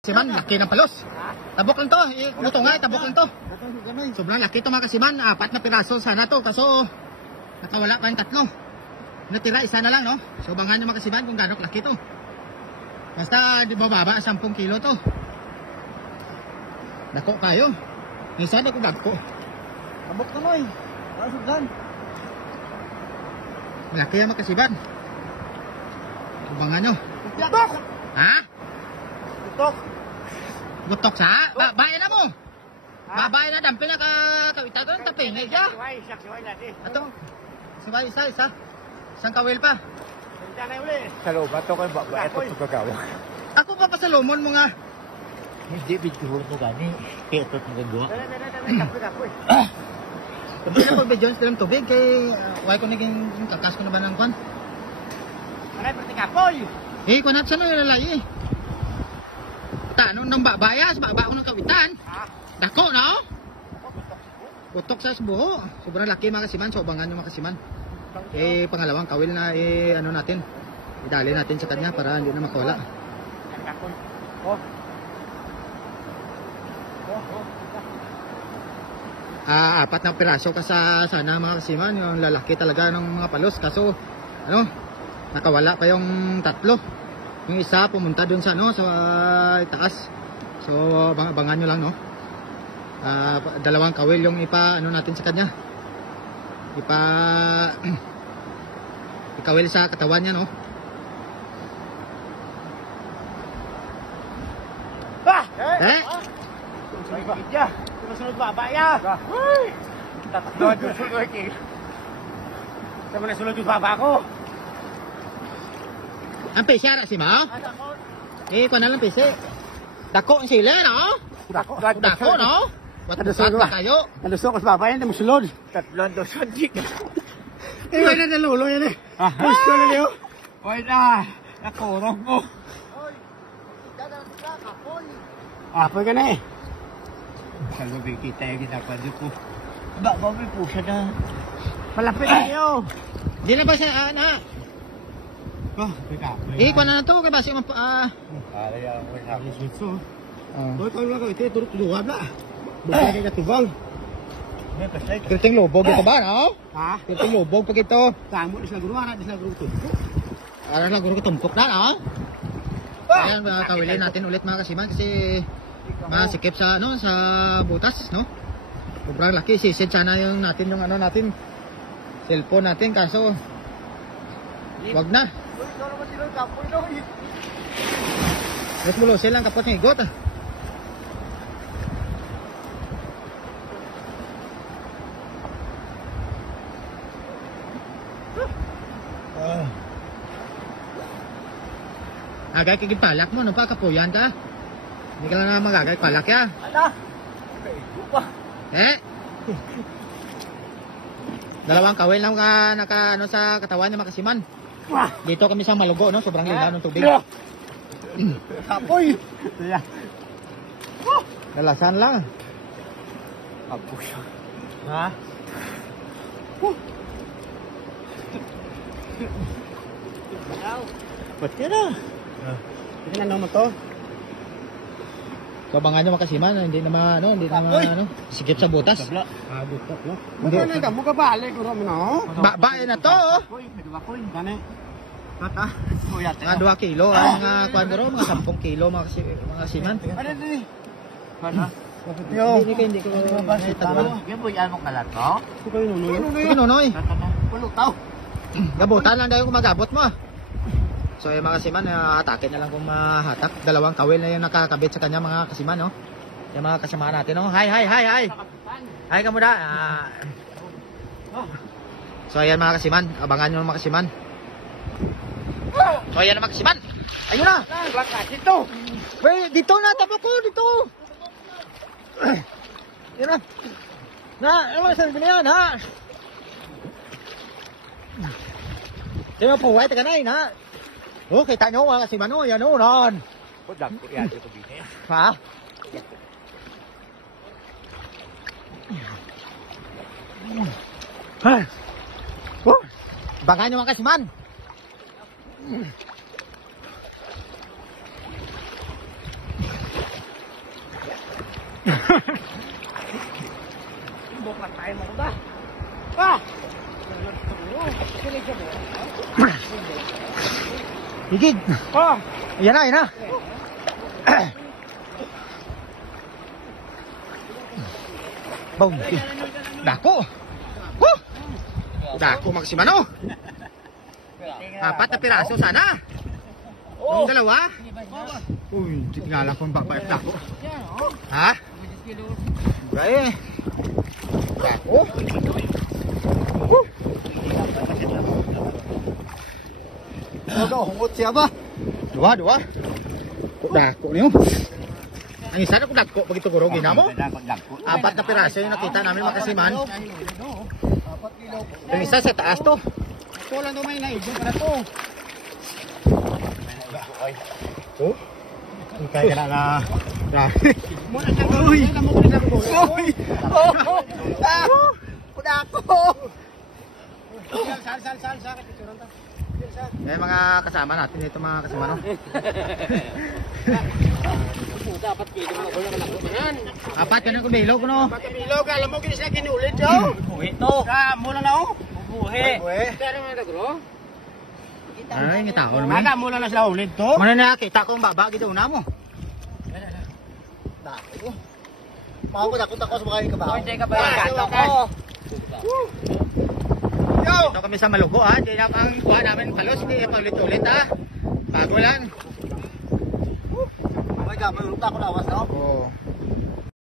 Kasiman, laki ng palos. Tabok lang to. Luto nga, tabok lang to. Sobrang laki to mga kasiman. 4 na piraso sana to. Kaso, nakawala pa yung 3. Natira, isa na lang, no? So, bangan nyo mga kasiman kung gano'ng laki to. Basta, di ba baba, 10 kilo to. Dako kayo. Minsan ako dako. Tabok na mo eh. Para sugdan. Malaki yan mga kasiman. So, bangan nyo. Tutok! Ha? Tutok! Gutok sa? Babae na mo. Babae na dampi na kawita ko ng tapingay siya. Siway natin. Ato. Sabay isa. Isang kawil pa. Punta na uli. Sa loob, ato ko yung babae ito pagkagawa. Ako pa pasalumon mo nga. Hindi, bigtuhon mo gani. Kaya ito itong gagawa. Kapoy. Sabi na po, Jones, dalang tubig. Kay, why ko naging kakas ko na ba ng kwan? Alay, pati kapoy. Kunat siya na yung lalay eh. Tanong ng babayas, baba ko ng kawitan. Dako, no? Putok sa buho. Sobrang laki mga kasiman. So, abangan yung mga kasiman. Pangalawang kawil na ano natin. Idali natin sa kanya para hindi na makawala. Apat na piraso ka sana mga kasiman. Yung lalaki talaga ng mga palos. Kaso, nakawala pa yung 3. Yung isa pumunta dun sa sa taas. So abangan nyo lang, no. Dalawang kawil yung natin sa kanya. Ikawil sa katawan niya, no. Sunod babaya. Uy! Tatakot yung sunod eh. Sama na sunod yung baba ko. Ang pisara si Mao? Kung na lang pisi. Dako ang sila, no? Dako, no? Watusat pa kayo. Nalusok ko sa baba yan, namusulod. Tatlong dosod, dik. Iwan na nalulo yan eh. Gusto na niyo. Oy na, nakurog mo. Oy, apoy ka na eh. Sabi kita yung ginapado ko. Babawi po siya na. Malapit na niyo. Di na ba siya, kung na to, kaya basi Alay ako yung hapos ito. Hoy, kung lang ko, ito, turut-turuhab na. Bukay kay katubang. Kriting lubog ito ba, no? Ha? Kriting lubog pag ito. Tamo, di sila guru, di sila guru tumpok. Lang guro ko tumpok na, no? Ayan, kawilin natin ulit mga kasiman kasi masikip sa butas, no? Sobrang laki, sisid sana yung natin cellphone natin, kaso wag na. Mas mulusin lang kapot ng igot, Agay kagipalak mo, pa kapuyan ka. Hindi ka lang na magagay palak ya. Dalawang kawil lang naka sa katawan ng makasiman. Dito kami sa Malugo, no? Sobrang linaw ng tubig. Kapoy! Lalasan lang. Kapoy. Ha? Ba't ka na? Hindi na naman to. So, abangan nyo makasiman, hindi naman, sikip sa butas. Butas, no? Hindi ka mo kabalik, uro mo na, Bae na to, Kapoy, gani. Mata? 2 kilo, mga kwadro, mga 10 kilo, mga kasiman. Ano din eh? Hindi ko tagwa. Yung buyan mo kalat mo? Ito kayo nunoy. Sige, Nonoy. Pulutaw. Gabutan lang dahil kung magabot mo. So, yung mga kasiman, atake na lang kung mahatak. Dalawang kawil na yung nakakabit sa kanya, mga kasiman, no? Yung mga kasamahan natin, no? Hi! Hi ka muna. So, ayan mga kasiman. Abangan nyo mga kasiman. So, ayan mga kasiman. Ayun na! Dito! Wait, dito na! Tapos ko! Dito! Ayun na! Ano mga sabi na yan, ha? Di ba po, white ka na yun, ha? Kita nyo mga kasiman, yan o, nan! Pudang ko yan, ito bine. Ha? Abangan nyo mga kasiman! Bok na tayo mo ba? Pa! Higig. Pa! Yan na, yan na. Boom. Dako. Woo! Dako, Maximano. 4 na piraso sana. Yung dalawa. Uy, tingala ko ang babait dako. Ha? Gaya. Dako. Woo! Hungot siya ba? Dua. Dako niyo. Ang isa na kung dagko, pag ito gurugin na mo. 4 na piraso yung nakita namin makasiman. Yung isa sa taas to. Kulang to may naibig para to. Oh? Kaya ka na. Muna siya gulo. Mo ko na gulo. Uy! Dako! Sal. Sakit ituran ta. Eh mga kasama natin dito mga kasama no. Dapat kilo mga gulo na kumanan. 4 ka na kubilog no. Patamilog, alam mo kinis na kinulit daw. Buhi to. Sa mula na oh. Bubuhi. Buhi. Pero mga gulo. Ay, nga tao naman. Maka mula na sila ulit to. Mana na kita ko ang baba gito una mo. Dako. Mao ko takot sa mga kabaw. Hindi ka ba ako? Yo! Ito kami sa Malugo ha. Hindi na ang kuha namin palos. Hindi pa ulit-ulit ha. Bago lang. Oh my God, may luta ko lawas no. Oo.